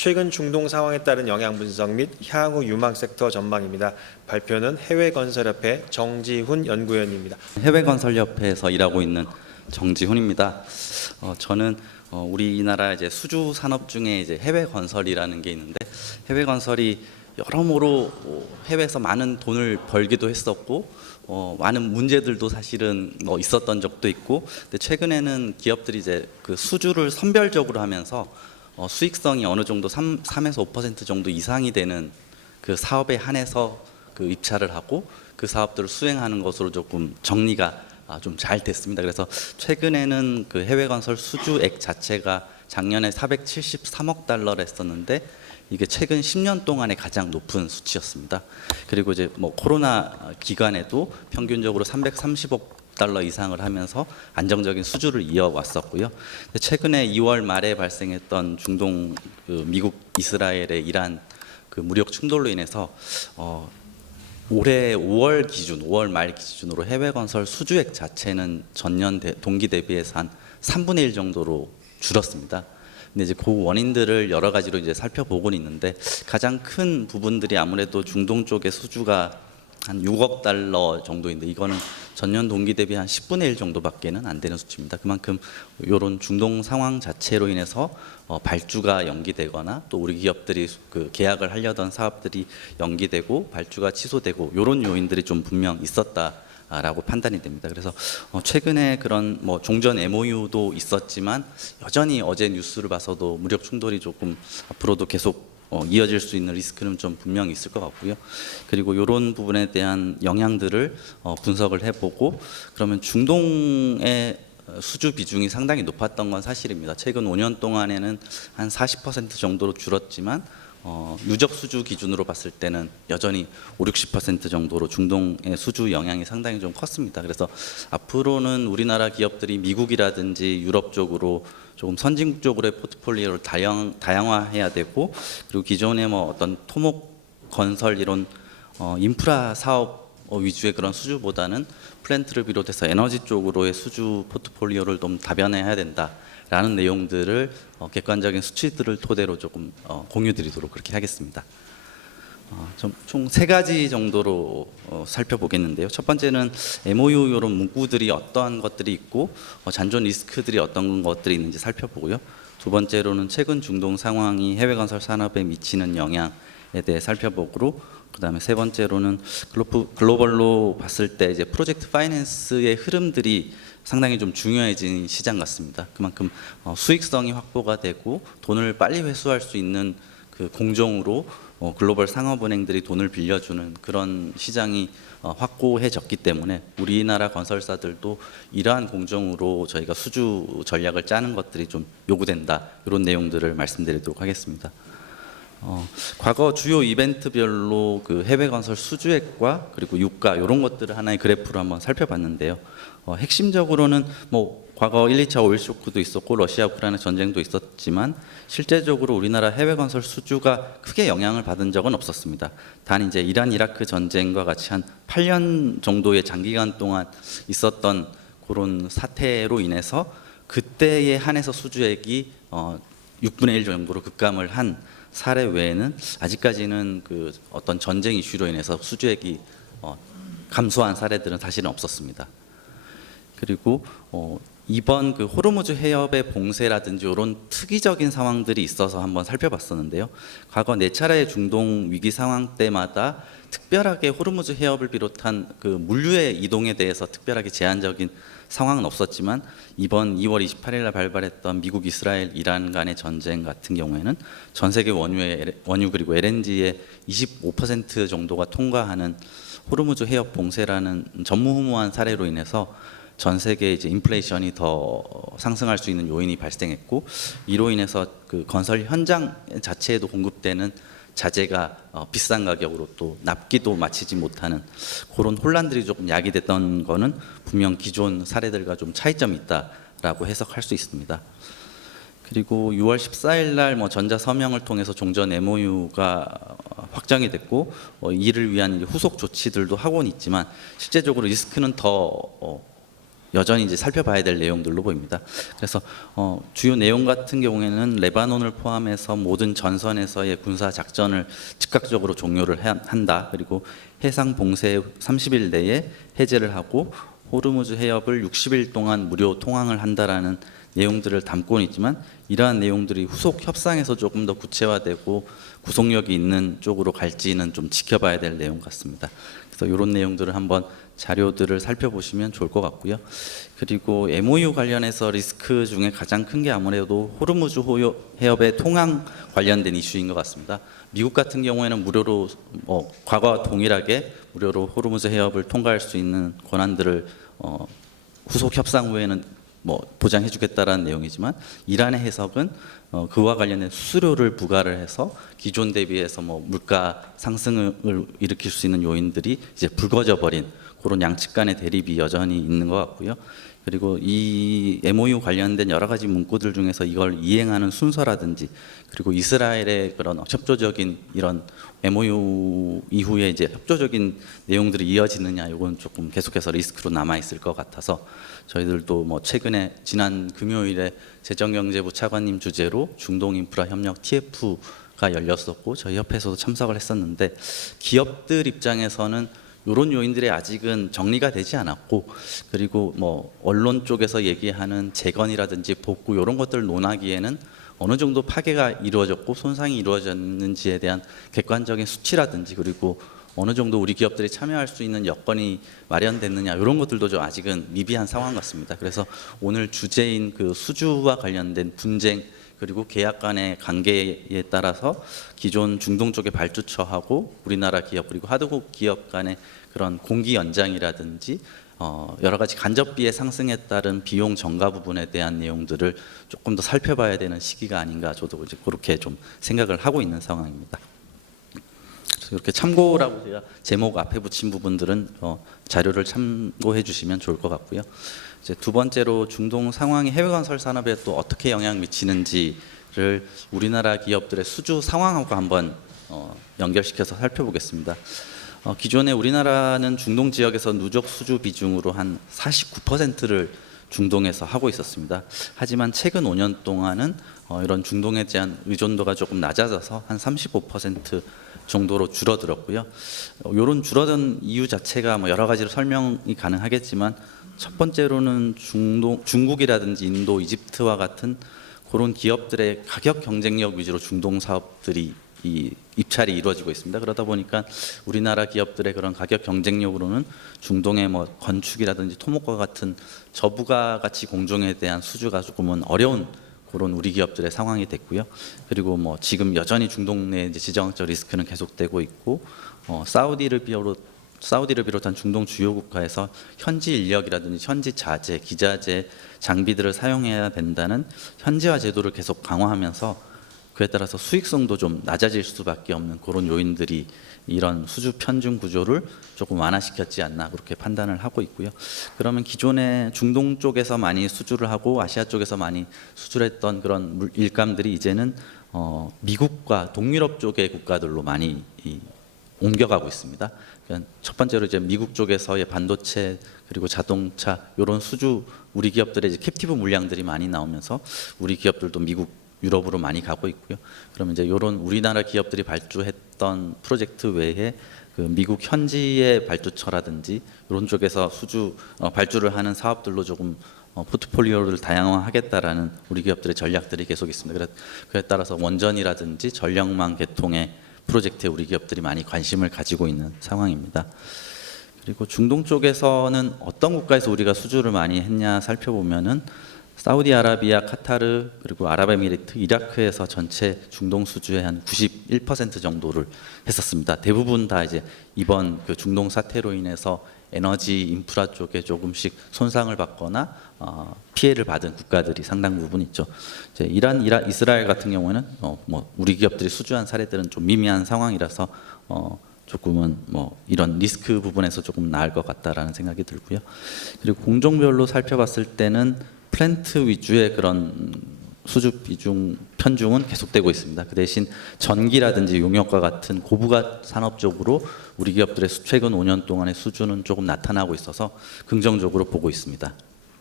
최근 중동 상황에 따른 영향 분석 및 향후 유망 섹터 전망입니다. 발표는 해외건설협회 정지훈 연구위원입니다. 해외건설협회에서 일하고 있는 정지훈입니다. 저는 우리나라 이제 수주 산업 중에 이제 해외건설이라는 게 있는데, 해외건설이 여러모로 해외에서 많은 돈을 벌기도 했었고 많은 문제들도 사실은 있었던 적도 있고, 근데 최근에는 기업들이 이제 그 수주를 선별적으로 하면서 수익성이 어느 정도 3에서 5% 정도 이상이 되는 그 사업에 한해서 그 입찰을 하고 그 사업들을 수행하는 것으로 조금 정리가 좀 잘 됐습니다. 그래서 최근에는 그 해외 건설 수주액 자체가 작년에 473억 달러를 했었는데, 이게 최근 10년 동안의 가장 높은 수치였습니다. 그리고 이제 코로나 기간에도 평균적으로 330억 달러 이상을 하면서 안정적인 수주를 이어왔었고요. 최근에 2월 말에 발생했던 중동 미국 이스라엘의 이란 그 무력 충돌로 인해서 올해 5월 말 기준으로 해외 건설 수주액 자체는 전년 동기 대비해서 한 3분의 1 정도로 줄었습니다. 근데 이제 그 원인들을 여러 가지로 이제 살펴보고는 있는데, 가장 큰 부분들이 아무래도 중동 쪽의 수주가 한 6억 달러 정도인데, 이거는 전년 동기 대비 한 10분의 1 정도밖에는 안 되는 수치입니다. 그만큼 이런 중동 상황 자체로 인해서 발주가 연기되거나 또 우리 기업들이 그 계약을 하려던 사업들이 연기되고 발주가 취소되고 이런 요인들이 좀 분명 있었다라고 판단이 됩니다. 그래서 최근에 그런 종전 MOU도 있었지만 여전히 어제 뉴스를 봐서도 무력 충돌이 조금 앞으로도 계속 이어질 수 있는 리스크는 좀 분명히 있을 것 같고요. 그리고 이런 부분에 대한 영향들을 분석을 해보고, 그러면 중동의 수주 비중이 상당히 높았던 건 사실입니다. 최근 5년 동안에는 한 40% 정도로 줄었지만 누적 수주 기준으로 봤을 때는 여전히 50~60% 정도로 중동의 수주 영향이 상당히 좀 컸습니다. 그래서 앞으로는 우리나라 기업들이 미국이라든지 유럽 쪽으로 조금 선진국 쪽으로의 포트폴리오를 다양화해야 되고, 그리고 기존의 어떤 토목 건설 이런 인프라 사업 위주의 그런 수주보다는 플랜트를 비롯해서 에너지 쪽으로의 수주 포트폴리오를 좀 다변화해야 된다라는 내용들을 객관적인 수치들을 토대로 조금 공유드리도록 그렇게 하겠습니다. 총 3가지 정도로 살펴보겠는데요. 첫 번째는 MOU 이런 문구들이 어떠한 것들이 있고 잔존 리스크들이 어떤 것들이 있는지 살펴보고요. 두 번째로는 최근 중동 상황이 해외 건설 산업에 미치는 영향에 대해 살펴보고, 그다음에 세 번째로는 글로벌로 봤을 때 이제 프로젝트 파이낸스의 흐름들이 상당히 좀 중요해진 시장 같습니다. 그만큼 수익성이 확보가 되고 돈을 빨리 회수할 수 있는 그 공정으로 글로벌 상업은행들이 돈을 빌려주는 그런 시장이 확고해졌기 때문에 우리나라 건설사들도 이러한 공정으로 저희가 수주 전략을 짜는 것들이 좀 요구된다, 이런 내용들을 말씀드리도록 하겠습니다. 과거 주요 이벤트별로 그 해외 건설 수주액과 그리고 유가 이런 것들을 하나의 그래프로 한번 살펴봤는데요. 핵심적으로는 과거 1, 2차 오일 쇼크도 있었고 러시아 우크라이나 전쟁도 있었지만 실제적으로 우리나라 해외 건설 수주가 크게 영향을 받은 적은 없었습니다. 단 이제 이란 이라크 전쟁과 같이 한 8년 정도의 장기간 동안 있었던 그런 사태로 인해서 그때에 한해서 수주액이 6분의 1 정도로 급감을 한 사례 외에는 아직까지는 그 어떤 전쟁 이슈로 인해서 수주액이 감소한 사례들은 사실은 없었습니다. 그리고 이번 그 호르무즈 해협의 봉쇄라든지 이런 특이적인 상황들이 있어서 한번 살펴봤었는데요. 과거 4차례의 중동 위기 상황 때마다 특별하게 호르무즈 해협을 비롯한 그 물류의 이동에 대해서 특별하게 제한적인 상황은 없었지만, 이번 2월 28일 날 발발했던 미국, 이스라엘, 이란 간의 전쟁 같은 경우에는 전 세계 원유 그리고 LNG의 25% 정도가 통과하는 호르무즈 해협 봉쇄라는 전무후무한 사례로 인해서 전 세계 이제 인플레이션이 더 상승할 수 있는 요인이 발생했고, 이로 인해서 그 건설 현장 자체에도 공급되는 자재가 비싼 가격으로 또 납기도 마치지 못하는 그런 혼란들이 조금 야기됐던 거는 분명 기존 사례들과 좀 차이점이 있다라고 해석할 수 있습니다. 그리고 6월 14일 날 전자 서명을 통해서 종전 MOU가 확정이 됐고 이를 위한 후속 조치들도 하고는 있지만 실제적으로 리스크는 더 여전히 이제 살펴봐야 될 내용들로 보입니다. 그래서 주요 내용 같은 경우에는 레바논을 포함해서 모든 전선에서의 군사 작전을 즉각적으로 종료를 한다. 그리고 해상 봉쇄 30일 내에 해제를 하고 호르무즈 해협을 60일 동안 무료 통항을 한다라는 내용들을 담고는 있지만 이러한 내용들이 후속 협상에서 조금 더 구체화되고 구속력이 있는 쪽으로 갈지는 좀 지켜봐야 될 내용 같습니다. 그래서 이런 내용들을 한번 자료들을 살펴보시면 좋을 것 같고요. 그리고 MOU 관련해서 리스크 중에 가장 큰 게 아무래도 호르무즈 해협의 통항 관련된 이슈인 것 같습니다. 미국 같은 경우에는 무료로 과거와 동일하게 무료로 호르무즈 해협을 통과할 수 있는 권한들을 후속 협상 후에는 보장해주겠다라는 내용이지만 이란의 해석은 그와 관련된 수수료를 부과를 해서 기존 대비해서 물가 상승을 일으킬 수 있는 요인들이 이제 불거져 버린 그런 양측 간의 대립이 여전히 있는 것 같고요. 그리고 이 MOU 관련된 여러 가지 문구들 중에서 이걸 이행하는 순서라든지 그리고 이스라엘의 그런 협조적인 이런 MOU 이후에 이제 협조적인 내용들이 이어지느냐 이건 조금 계속해서 리스크로 남아 있을 것 같아서 저희들도 최근에 지난 금요일에 재정경제부 차관님 주재로 중동인프라협력 TF가 열렸었고 저희 협회에서도 참석을 했었는데 기업들 입장에서는 이런 요인들이 아직은 정리가 되지 않았고 그리고 언론 쪽에서 얘기하는 재건이라든지 복구 이런 것들을 논하기에는 어느 정도 파괴가 이루어졌고 손상이 이루어졌는지에 대한 객관적인 수치라든지 그리고 어느 정도 우리 기업들이 참여할 수 있는 여건이 마련됐느냐 이런 것들도 좀 아직은 미비한 상황 같습니다. 그래서 오늘 주제인 그 수주와 관련된 분쟁 그리고 계약 간의 관계에 따라서 기존 중동 쪽의 발주처하고 우리나라 기업 그리고 하드국 기업 간의 그런 공기 연장이라든지 여러 가지 간접비의 상승에 따른 비용 전가 부분에 대한 내용들을 조금 더 살펴봐야 되는 시기가 아닌가 저도 이제 그렇게 좀 생각을 하고 있는 상황입니다. 그래서 이렇게 참고라고 제가 제목 앞에 붙인 부분들은 자료를 참고해 주시면 좋을 것 같고요. 이제 두 번째로 중동 상황이 해외 건설 산업에 또 어떻게 영향 미치는지를 우리나라 기업들의 수주 상황하고 한번 연결시켜서 살펴보겠습니다. 기존에 우리나라는 중동 지역에서 누적 수주 비중으로 한 49%를 중동에서 하고 있었습니다. 하지만 최근 5년 동안은 이런 중동에 대한 의존도가 조금 낮아져서 한 35% 정도로 줄어들었고요. 이런 줄어든 이유 자체가 여러 가지로 설명이 가능하겠지만 첫 번째로는 중국이라든지 인도, 이집트와 같은 그런 기업들의 가격 경쟁력 위주로 중동 사업들이 입찰이 이루어지고 있습니다. 그러다 보니까 우리나라 기업들의 그런 가격 경쟁력으로는 중동의 건축이라든지 토목과 같은 저부가 가치 공정에 대한 수주가 조금은 어려운 그런 우리 기업들의 상황이 됐고요. 그리고 지금 여전히 중동 내 지정학적 리스크는 계속되고 있고 사우디를 비롯한 중동 주요 국가에서 현지 인력이라든지 현지 자재, 기자재, 장비들을 사용해야 된다는 현지화 제도를 계속 강화하면서 그에 따라서 수익성도 좀 낮아질 수밖에 없는 그런 요인들이 이런 수주 편중 구조를 조금 완화시켰지 않나 그렇게 판단을 하고 있고요. 그러면 기존에 중동 쪽에서 많이 수주를 하고 아시아 쪽에서 많이 수주를 했던 그런 일감들이 이제는 미국과 동유럽 쪽의 국가들로 많이 옮겨가고 있습니다. 그러니까 첫 번째로 이제 미국 쪽에서의 반도체 그리고 자동차 이런 수주 우리 기업들의 이제 캡티브 물량들이 많이 나오면서 우리 기업들도 미국, 유럽으로 많이 가고 있고요. 그러면 이제 이런 우리나라 기업들이 발주했던 프로젝트 외에 그 미국 현지의 발주처라든지 이런 쪽에서 발주를 하는 사업들로 조금 포트폴리오를 다양화하겠다라는 우리 기업들의 전략들이 계속 있습니다. 그에 따라서 원전이라든지 전력망 개통의 프로젝트에 우리 기업들이 많이 관심을 가지고 있는 상황입니다. 그리고 중동 쪽에서는 어떤 국가에서 우리가 수주를 많이 했냐 살펴보면은 사우디아라비아, 카타르 그리고 아랍에미리트, 이라크에서 전체 중동 수주의 한 91% 정도를 했었습니다. 대부분 다 이제 이번 그 중동 사태로 인해서 에너지 인프라 쪽에 조금씩 손상을 받거나 피해를 받은 국가들이 상당 부분 있죠. 이제 이란, 이스라엘 같은 경우에는 우리 기업들이 수주한 사례들은 좀 미미한 상황이라서 조금은 이런 리스크 부분에서 조금 나을 것 같다라는 생각이 들고요. 그리고 공종별로 살펴봤을 때는 플랜트 위주의 그런 수주 비중 편중은 계속되고 있습니다. 그 대신 전기라든지 용역과 같은 고부가 산업 쪽으로 우리 기업들의 최근 5년 동안의 수주는 조금 나타나고 있어서 긍정적으로 보고 있습니다.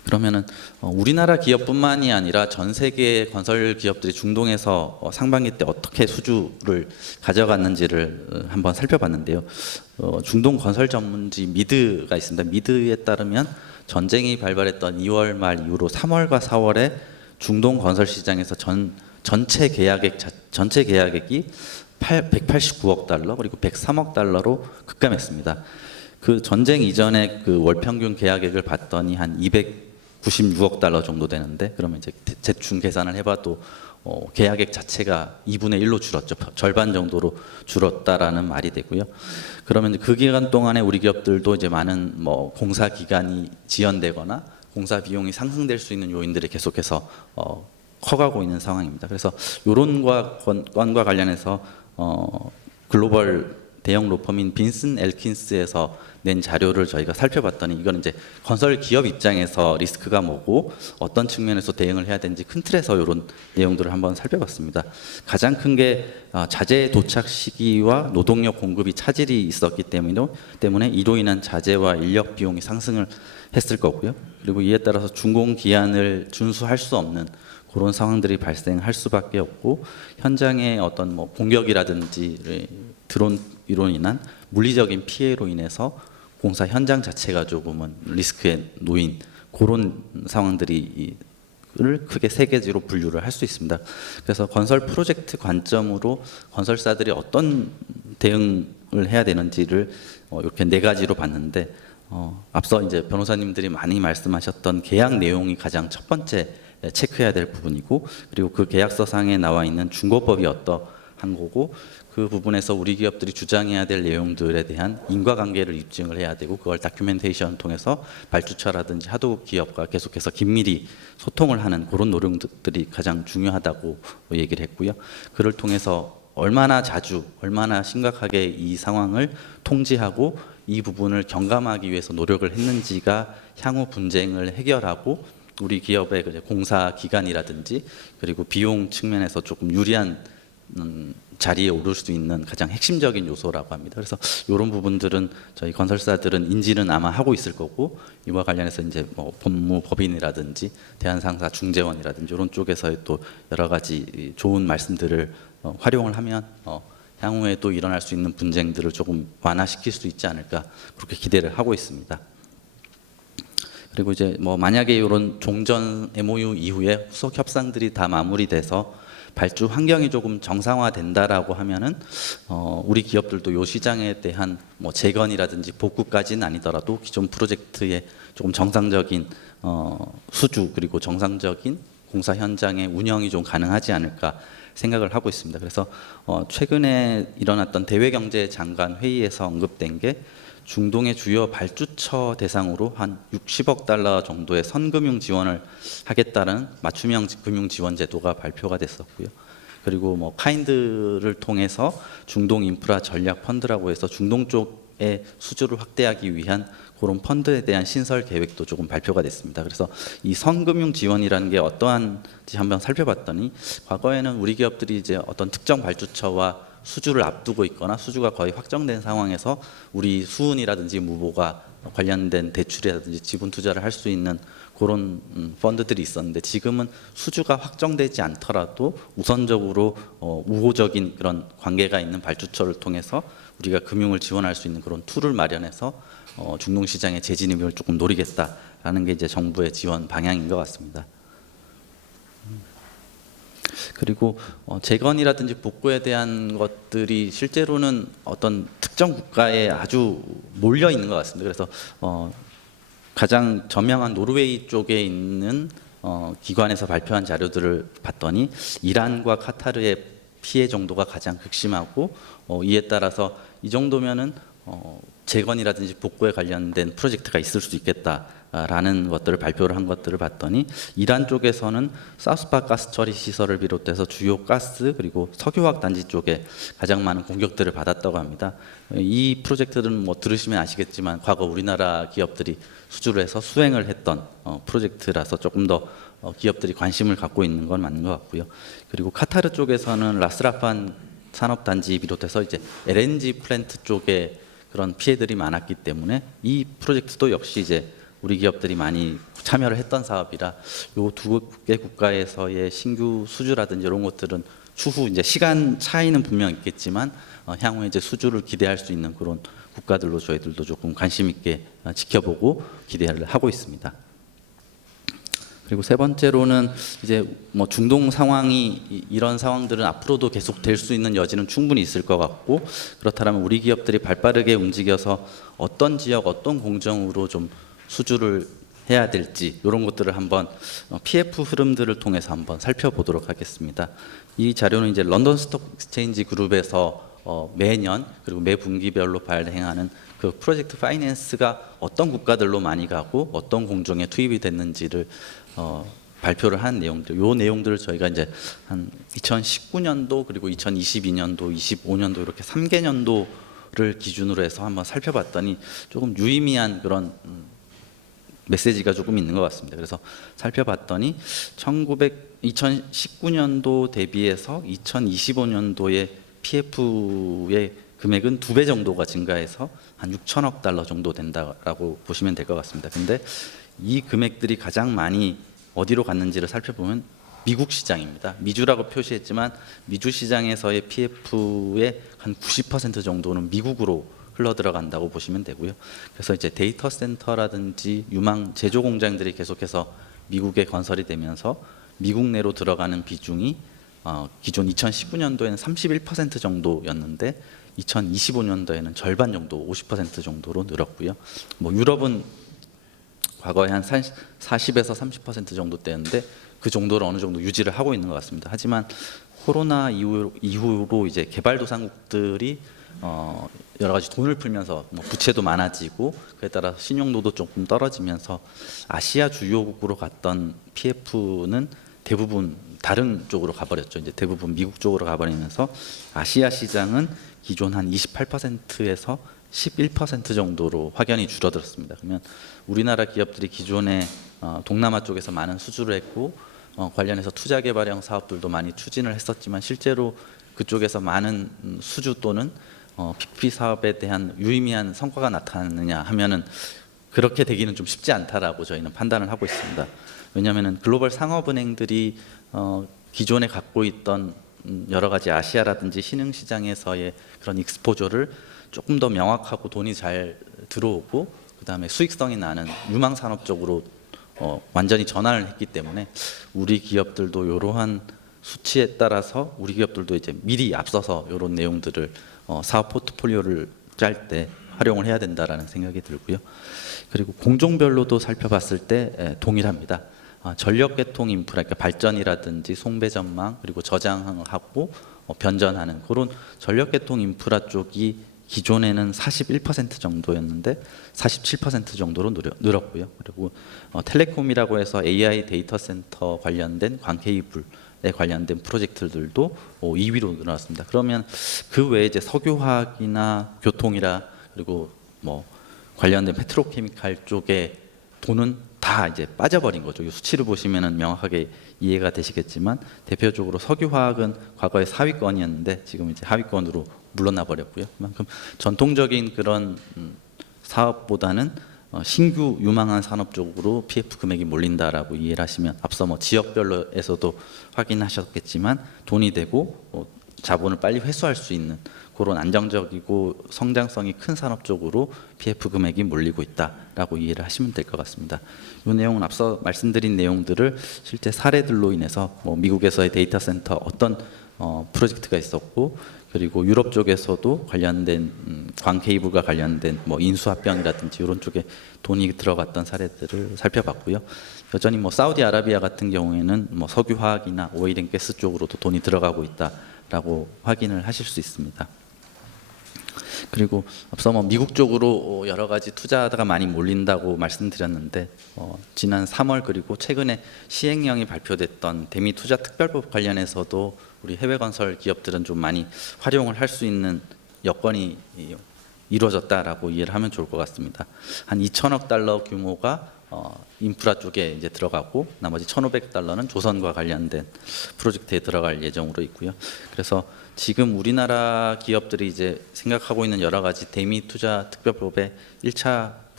그러면은 우리나라 기업뿐만이 아니라 전 세계 건설 기업들이 중동에서 상반기 때 어떻게 수주를 가져갔는지를 한번 살펴봤는데요. 중동 건설 전문지 미드가 있습니다. 미드에 따르면 전쟁이 발발했던 2월 말 이후로 3월과 4월에 중동 건설 시장에서 전체 계약액이 189억 달러 그리고 103억 달러로 급감했습니다. 그 전쟁 이전에 그 월 평균 계약액을 봤더니 한 296억 달러 정도 되는데, 그러면 이제 대충 계산을 해봐도 계약액 자체가 2분의 1로 줄었죠. 절반 정도로 줄었다라는 말이 되고요. 그러면 그 기간 동안에 우리 기업들도 이제 많은 뭐 공사 기간이 지연되거나 공사 비용이 상승될 수 있는 요인들이 계속해서 커가고 있는 상황입니다. 그래서 이런 건과 관련해서 글로벌 대형 로펌인 빈슨 엘킨스에서 낸 자료를 저희가 살펴봤더니, 이건 이제 건설 기업 입장에서 리스크가 뭐고 어떤 측면에서 대응을 해야 되는지 큰 틀에서 이런 내용들을 한번 살펴봤습니다. 가장 큰 게 자재 도착 시기와 노동력 공급이 차질이 있었기 때문에 이로 인한 자재와 인력 비용이 상승을 했을 거고요. 그리고 이에 따라서 준공 기한을 준수할 수 없는 그런 상황들이 발생할 수밖에 없고, 현장의 어떤 뭐 공격이라든지 드론으로 인한 물리적인 피해로 인해서 공사 현장 자체가 조금은 리스크에 놓인 그런 상황들이 크게 세 가지로 분류를 할 수 있습니다. 그래서 건설 프로젝트 관점으로 건설사들이 어떤 대응을 해야 되는지를 이렇게 네 가지로 봤는데, 앞서 이제 변호사님들이 많이 말씀하셨던 계약 내용이 가장 첫 번째 체크해야 될 부분이고, 그리고 그 계약서상에 나와 있는 중고법이 어떠한 거고, 그 부분에서 우리 기업들이 주장해야 될 내용들에 대한 인과관계를 입증을 해야 되고, 그걸 다큐멘테이션을 통해서 발주처라든지 하도급 기업과 계속해서 긴밀히 소통을 하는 그런 노력들이 가장 중요하다고 얘기를 했고요. 그를 통해서 얼마나 자주, 얼마나 심각하게 이 상황을 통제하고 이 부분을 경감하기 위해서 노력을 했는지가 향후 분쟁을 해결하고 우리 기업의 공사 기간이라든지 그리고 비용 측면에서 조금 유리한 자리에 오를 수 있는 가장 핵심적인 요소라고 합니다. 그래서 이런 부분들은 저희 건설사들은 인지는 아마 하고 있을 거고, 이와 관련해서 이제 뭐 법무법인이라든지 대한상사 중재원이라든지 이런 쪽에서의 또 여러 가지 좋은 말씀들을 활용을 하면 향후에 또 일어날 수 있는 분쟁들을 조금 완화시킬 수 있지 않을까, 그렇게 기대를 하고 있습니다. 그리고 이제 뭐 만약에 이런 종전 MOU 이후에 후속 협상들이 다 마무리돼서 발주 환경이 조금 정상화된다라고 하면은 우리 기업들도 요 시장에 대한 뭐 재건이라든지 복구까지는 아니더라도 기존 프로젝트의 조금 정상적인 수주 그리고 정상적인 공사 현장의 운영이 좀 가능하지 않을까 생각을 하고 있습니다. 그래서 최근에 일어났던 대외경제 장관 회의에서 언급된 게 중동의 주요 발주처 대상으로 한 60억 달러 정도의 선금융 지원을 하겠다는 맞춤형 금융 지원 제도가 발표가 됐었고요. 그리고 뭐 카인드를 통해서 중동 인프라 전략 펀드라고 해서 중동 쪽의 수주를 확대하기 위한 그런 펀드에 대한 신설 계획도 조금 발표가 됐습니다. 그래서 이 선금융 지원이라는 게 어떠한지 한번 살펴봤더니, 과거에는 우리 기업들이 이제 어떤 특정 발주처와 수주를 앞두고 있거나 수주가 거의 확정된 상황에서 우리 수은이라든지 무보가 관련된 대출이라든지 지분 투자를 할 수 있는 그런 펀드들이 있었는데, 지금은 수주가 확정되지 않더라도 우선적으로 우호적인 그런 관계가 있는 발주처를 통해서 우리가 금융을 지원할 수 있는 그런 툴을 마련해서 중동 시장의 재진입을 조금 노리겠다라는 게 이제 정부의 지원 방향인 것 같습니다. 그리고 재건이라든지 복구에 대한 것들이 실제로는 어떤 특정 국가에 아주 몰려 있는 것 같습니다. 그래서 가장 저명한 노르웨이 쪽에 있는 기관에서 발표한 자료들을 봤더니 이란과 카타르의 피해 정도가 가장 극심하고, 이에 따라서 이 정도면은 재건이라든지 복구에 관련된 프로젝트가 있을 수 있겠다라는 것들을 발표를 한 것들을 봤더니, 이란 쪽에서는 사우스파 가스 처리 시설을 비롯해서 주요 가스 그리고 석유화학 단지 쪽에 가장 많은 공격들을 받았다고 합니다. 이 프로젝트들은 뭐 들으시면 아시겠지만 과거 우리나라 기업들이 수주를 해서 수행을 했던 프로젝트라서 조금 더 기업들이 관심을 갖고 있는 건 맞는 것 같고요. 그리고 카타르 쪽에서는 라스라판 산업단지 비롯해서 이제 LNG 플랜트 쪽에 그런 피해들이 많았기 때문에 이 프로젝트도 역시 이제 우리 기업들이 많이 참여를 했던 사업이라 요 두 개 국가에서의 신규 수주라든지 이런 것들은 추후 이제 시간 차이는 분명 있겠지만 향후에 이제 수주를 기대할 수 있는 그런 국가들로 저희들도 조금 관심 있게 지켜보고 기대를 하고 있습니다. 그리고 세 번째로는 이제 뭐 중동 상황이 이런 상황들은 앞으로도 계속 될 수 있는 여지는 충분히 있을 것 같고, 그렇다면 우리 기업들이 발빠르게 움직여서 어떤 지역 어떤 공정으로 좀 수주를 해야 될지 이런 것들을 한번 PF 흐름들을 통해서 한번 살펴보도록 하겠습니다. 이 자료는 이제 런던 스톡 익스체인지 그룹에서 매년 그리고 매 분기별로 발행하는 그 프로젝트 파이낸스가 어떤 국가들로 많이 가고 어떤 공정에 투입이 됐는지를 발표를 한 내용들, 요 내용들을 저희가 이제 한 2019년도 그리고 2022년도, 25년도 이렇게 3개년도를 기준으로 해서 한번 살펴봤더니 조금 유의미한 그런 메시지가 조금 있는 것 같습니다. 그래서 살펴봤더니 2019년도 대비해서 2025년도에 PF의 금액은 2배 정도가 증가해서 한 6천억 달러 정도 된다라고 보시면 될 것 같습니다. 근데 이 금액들이 가장 많이 어디로 갔는지를 살펴보면 미국 시장입니다. 미주라고 표시했지만 미주 시장에서의 PF의 한 90% 정도는 미국으로 흘러 들어간다고 보시면 되고요. 그래서 이제 데이터 센터라든지 유망 제조 공장들이 계속해서 미국에 건설이 되면서 미국 내로 들어가는 비중이 기존 2019년도에는 31% 정도였는데 2025년도에는 절반 정도, 50% 정도로 늘었고요. 뭐 유럽은 과거에 한 40에서 30% 정도 때였는데 그 정도를 어느 정도 유지를 하고 있는 것 같습니다. 하지만 코로나 이후로 이제 개발도상국들이 여러 가지 돈을 풀면서 뭐 부채도 많아지고 그에 따라 신용도도 조금 떨어지면서 아시아 주요국으로 갔던 PF는 대부분 다른 쪽으로 가버렸죠. 이제 대부분 미국 쪽으로 가버리면서 아시아 시장은 기존 한 28%에서 11% 정도로 확연히 줄어들었습니다. 그러면 우리나라 기업들이 기존에 동남아 쪽에서 많은 수주를 했고 관련해서 투자개발형 사업들도 많이 추진을 했었지만 실제로 그쪽에서 많은 수주 또는 PPP 사업에 대한 유의미한 성과가 나타났느냐 하면은 그렇게 되기는 좀 쉽지 않다라고 저희는 판단을 하고 있습니다. 왜냐하면 글로벌 상업은행들이 기존에 갖고 있던 여러 가지 아시아라든지 신흥 시장에서의 그런 익스포저를 조금 더 명확하고 돈이 잘 들어오고 그다음에 수익성이 나는 유망 산업 쪽으로 완전히 전환을 했기 때문에 우리 기업들도 이러한 수치에 따라서 우리 기업들도 이제 미리 앞서서 이런 내용들을 사업 포트폴리오를 짤 때 활용을 해야 된다라는 생각이 들고요. 그리고 공종별로도 살펴봤을 때 동일합니다. 전력계통 인프라, 그러니까 발전이라든지 송배 전망 그리고 저장하고 변전하는 그런 전력계통 인프라 쪽이 기존에는 41% 정도였는데 47% 정도로 늘었고요. 그리고 텔레콤이라고 해서 AI 데이터 센터 관련된 광 케이블에 관련된 프로젝트들도 2위로 늘어났습니다. 그러면 그 외에 이제 석유화학이나 교통이라 그리고 뭐 관련된 페트로케미칼 쪽에 돈은 다 이제 빠져버린 거죠. 이 수치를 보시면은 명확하게 이해가 되시겠지만 대표적으로 석유화학은 과거에 4위권이었는데 지금 이제 하위권으로 물러나 버렸고요. 그만큼 전통적인 그런 사업보다는 신규 유망한 산업 쪽으로 PF 금액이 몰린다라고 이해를 하시면 앞서 뭐 지역별로에서도 확인하셨겠지만 돈이 되고 자본을 빨리 회수할 수 있는 그런 안정적이고 성장성이 큰 산업 쪽으로 PF 금액이 몰리고 있다라고 이해를 하시면 될 것 같습니다. 이 내용은 앞서 말씀드린 내용들을 실제 사례들로 인해서 뭐 미국에서의 데이터 센터 어떤 프로젝트가 있었고 그리고 유럽 쪽에서도 관련된 광 케이블과 관련된 뭐 인수합병이라든지 이런 쪽에 돈이 들어갔던 사례들을 살펴봤고요. 여전히 뭐 사우디아라비아 같은 경우에는 뭐 석유화학이나 오일앤가스 쪽으로도 돈이 들어가고 있다라고 확인을 하실 수 있습니다. 그리고 앞서 뭐 미국 쪽으로 여러 가지 투자가 많이 몰린다고 말씀드렸는데 지난 3월 그리고 최근에 시행령이 발표됐던 대미 투자 특별법 관련해서도 우리 해외 건설 기업들은 좀 많이 활용을 할 수 있는 여건이 이루어졌다라고 이해를 하면 좋을 것 같습니다. 한 2천억 달러 규모가 인프라 쪽에 이제 들어가고 나머지 1,500달러는 조선과 관련된 프로젝트에 들어갈 예정으로 있고요. 그래서 지금 우리나라 기업들이 이제 생각하고 있는 여러 가지 대미 투자 특별법의 1차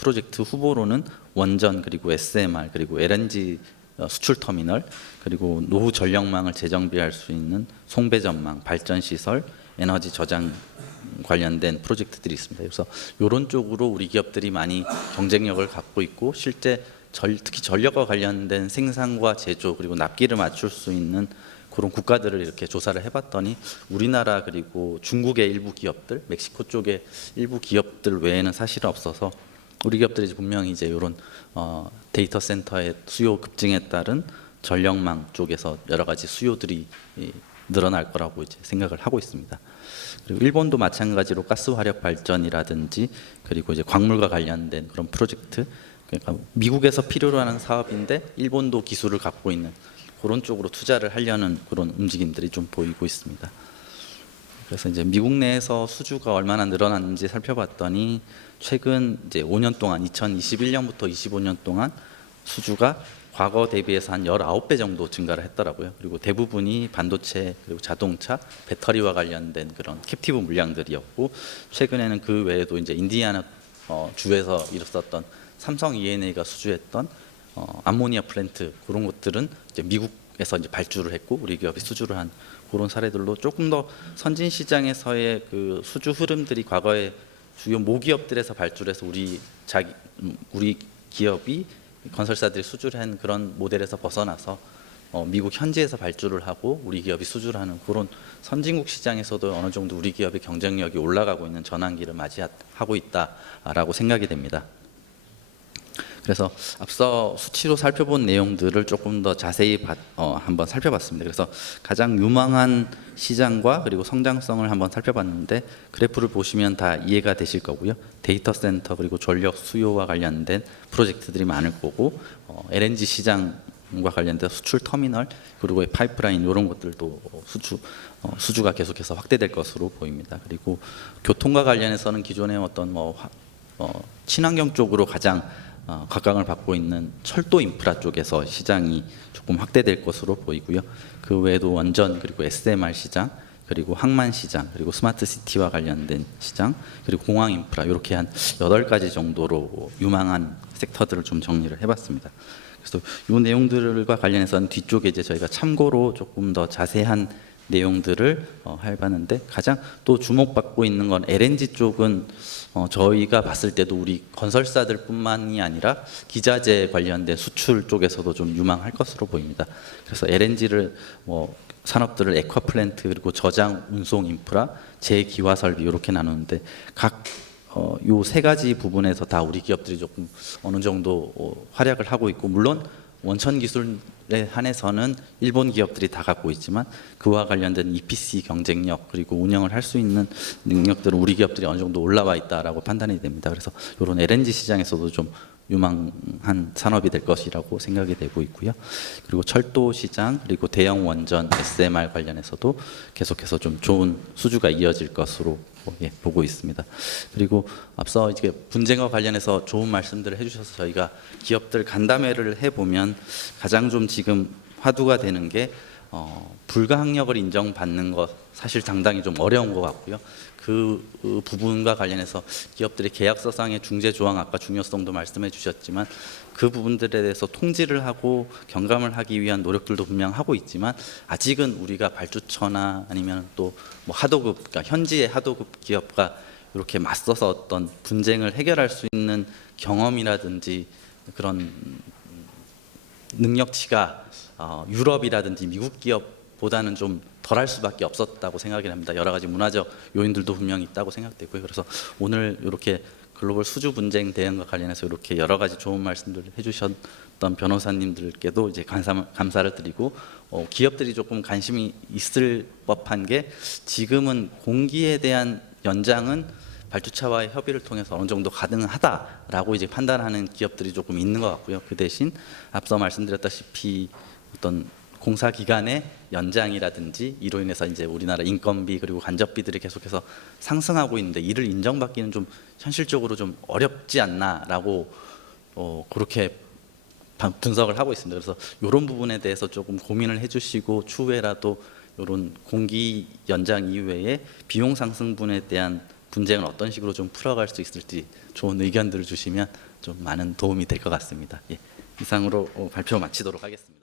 프로젝트 후보로는 원전 그리고 SMR 그리고 LNG 수출 터미널 그리고 노후 전력망을 재정비할 수 있는 송배전망, 발전 시설, 에너지 저장 관련된 프로젝트들이 있습니다. 그래서 이런 쪽으로 우리 기업들이 많이 경쟁력을 갖고 있고 실제 특히 전력과 관련된 생산과 제조 그리고 납기를 맞출 수 있는 그런 국가들을 이렇게 조사를 해봤더니 우리나라 그리고 중국의 일부 기업들, 멕시코 쪽의 일부 기업들 외에는 사실은 없어서 우리 기업들이 분명히 이제 이런 데이터 센터의 수요 급증에 따른 전력망 쪽에서 여러 가지 수요들이 늘어날 거라고 이제 생각을 하고 있습니다. 그리고 일본도 마찬가지로 가스 화력 발전이라든지 그리고 이제 광물과 관련된 그런 프로젝트, 그러니까 미국에서 필요로 하는 사업인데 일본도 기술을 갖고 있는 그런 쪽으로 투자를 하려는 그런 움직임들이 좀 보이고 있습니다. 그래서 이제 미국 내에서 수주가 얼마나 늘어났는지 살펴봤더니 최근 이제 5년 동안 2021년부터 25년 동안 수주가 과거 대비해서 한 19배 정도 증가를 했더라고요. 그리고 대부분이 반도체 그리고 자동차, 배터리와 관련된 그런 캡티브 물량들이었고 최근에는 그 외에도 이제 인디애나 주에서 있었던 삼성 ENA가 수주했던 암모니아 플랜트 그런 것들은 이제 미국에서 이제 발주를 했고 우리 기업이 수주를 한 그런 사례들로 조금 더 선진 시장에서의 그 수주 흐름들이 과거에 주요 모기업들에서 발주를 해서 우리 기업이 건설사들이 수주를 한 그런 모델에서 벗어나서 미국 현지에서 발주를 하고 우리 기업이 수주를 하는 그런 선진국 시장에서도 어느 정도 우리 기업의 경쟁력이 올라가고 있는 전환기를 맞이하고 있다라고 생각이 됩니다. 그래서 앞서 수치로 살펴본 내용들을 조금 더 자세히 한번 살펴봤습니다. 그래서 가장 유망한 시장과 그리고 성장성을 한번 살펴봤는데 그래프를 보시면 다 이해가 되실 거고요. 데이터 센터 그리고 전력 수요와 관련된 프로젝트들이 많을 거고 LNG 시장과 관련된 수출 터미널 그리고 파이프라인 이런 것들도 수주가 계속해서 확대될 것으로 보입니다. 그리고 교통과 관련해서는 기존의 어떤 친환경 쪽으로 가장 각광을 받고 있는 철도 인프라 쪽에서 시장이 조금 확대될 것으로 보이고요. 그 외에도 원전 그리고 SMR 시장 그리고 항만 시장 그리고 스마트 시티와 관련된 시장 그리고 공항 인프라 이렇게 한 8가지 정도로 유망한 섹터들을 좀 정리를 해봤습니다. 그래서 이 내용들과 관련해서는 뒤쪽에 이제 저희가 참고로 조금 더 자세한 내용들을 해봤는데 가장 또 주목받고 있는 건 LNG 쪽은 저희가 봤을 때도 우리 건설사들뿐만이 아니라 기자재 관련된 수출 쪽에서도 좀 유망할 것으로 보입니다. 그래서 LNG를 산업들을 액화플랜트 그리고 저장 운송 인프라, 재기화 설비 이렇게 나누는데 각 요 3가지 부분에서 다 우리 기업들이 조금 어느 정도 활약을 하고 있고 물론 원천 기술에 한해서는 일본 기업들이 다 갖고 있지만 그와 관련된 EPC 경쟁력 그리고 운영을 할 수 있는 능력들은 우리 기업들이 어느 정도 올라와 있다라고 판단이 됩니다. 그래서 이런 LNG 시장에서도 좀 유망한 산업이 될 것이라고 생각이 되고 있고요. 그리고 철도 시장 그리고 대형 원전 SMR 관련해서도 계속해서 좀 좋은 수주가 이어질 것으로 보고 있습니다. 그리고 앞서 이제 분쟁과 관련해서 좋은 말씀들을 해주셔서 저희가 기업들 간담회를 해보면 가장 좀 지금 화두가 되는 게 불가항력을 인정받는 것 사실 상당히 좀 어려운 것 같고요. 그 부분과 관련해서 기업들의 계약서상의 중재 조항 아까 중요성도 말씀해 주셨지만 그 부분들에 대해서 통지를 하고 경감을 하기 위한 노력들도 분명 하고 있지만 아직은 우리가 발주처나 아니면 또 뭐 하도급 그러니까 현지의 하도급 기업과 이렇게 맞서서 어떤 분쟁을 해결할 수 있는 경험이라든지 그런 능력치가 유럽이라든지 미국 기업보다는 좀 덜할 수밖에 없었다고 생각이 합니다. 여러 가지 문화적 요인들도 분명히 있다고 생각되고요. 그래서 오늘 이렇게 글로벌 수주 분쟁 대응과 관련해서 이렇게 여러 가지 좋은 말씀들을 해주셨던 변호사님들께도 이제 감사를 드리고 기업들이 조금 관심이 있을 법한 게 지금은 공기에 대한 연장은 발주처와의 협의를 통해서 어느 정도 가능하다라고 이제 판단하는 기업들이 조금 있는 것 같고요. 그 대신 앞서 말씀드렸다시피 어떤 공사 기간의 연장이라든지 이로 인해서 이제 우리나라 인건비 그리고 간접비들이 계속해서 상승하고 있는데 이를 인정받기는 좀 현실적으로 좀 어렵지 않나라고 그렇게 분석을 하고 있습니다. 그래서 이런 부분에 대해서 조금 고민을 해주시고 추후에라도 이런 공기 연장 이외에 비용 상승분에 대한 분쟁을 어떤 식으로 좀 풀어갈 수 있을지 좋은 의견들을 주시면 좀 많은 도움이 될 것 같습니다. 예, 이상으로 발표 마치도록 하겠습니다.